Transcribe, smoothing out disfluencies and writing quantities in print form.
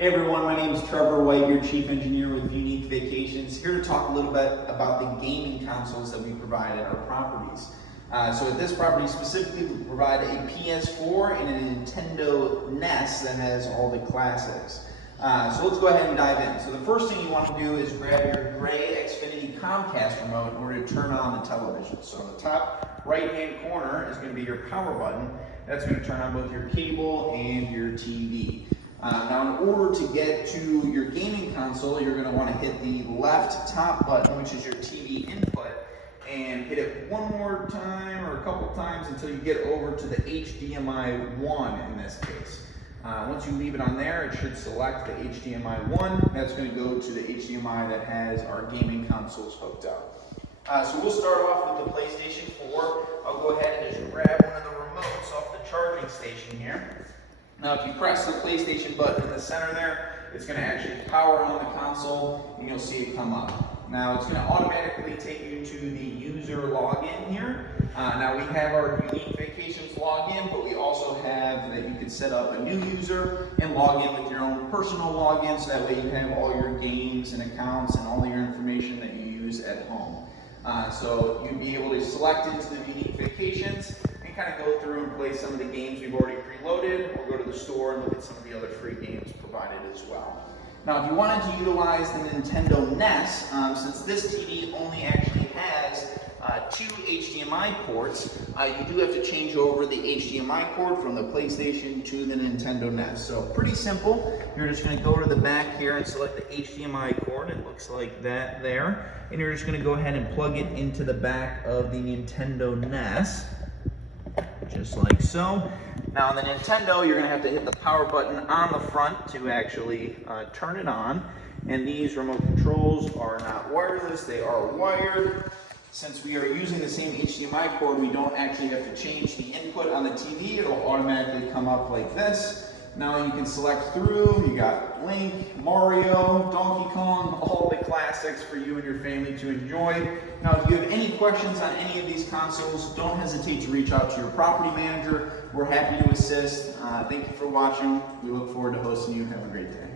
Hey everyone, my name is Trevor White, your Chief Engineer with Vunique Vacations, here to talk a little bit about the gaming consoles that we provide at our properties. So at this property specifically, we provide a PS4 and a Nintendo NES that has all the classics. So let's go ahead and dive in. So the first thing you want to do is grab your gray Xfinity Comcast remote in order to turn on the television. So in the top right-hand corner is going to be your power button. That's going to turn on both your cable and your TV. Now in order to get to your gaming console, you're going to want to hit the left top button, which is your TV input, and hit it one more time or a couple times until you get over to the HDMI 1 in this case. Once you leave it on there, it should select the HDMI 1. That's going to go to the HDMI that has our gaming consoles hooked up. So we'll start off with the PlayStation 4. I'll go ahead and just grab one of the remotes off the charging station here. Now if you press the PlayStation button in the center there, it's going to actually power on the console and you'll see it come up. Now it's going to automatically take you to the user login here. Now we have our Vunique Vacations login, but we also have that you can set up a new user and log in with your own personal login, so that way you have all your games and accounts and all your information that you use at home. So you'd be able to select into the Vunique Vacations and kind of go through and play some of the games we've already preloaded, or go to the store and look at some of the other free games provided as well. Now if you wanted to utilize the Nintendo NES, since this TV only actually has two HDMI ports, you do have to change over the HDMI port from the PlayStation to the Nintendo NES. So pretty simple. You're just going to go to the back here and select the HDMI cord. It looks like that there. And you're just going to go ahead and plug it into the back of the Nintendo NES, just like so. Now on the Nintendo, you're going to have to hit the power button on the front to actually turn it on. And these remote controls are not wireless, they are wired. Since we are using the same HDMI cord, we don't actually have to change the input on the TV. It'll automatically come up like this. Now you can select through. You got Link, Mario, Donkey Kong, all the classics for you and your family to enjoy. Now if you have any questions on any of these consoles, don't hesitate to reach out to your property manager. We're happy to assist. Thank you for watching. We look forward to hosting you. Have a great day.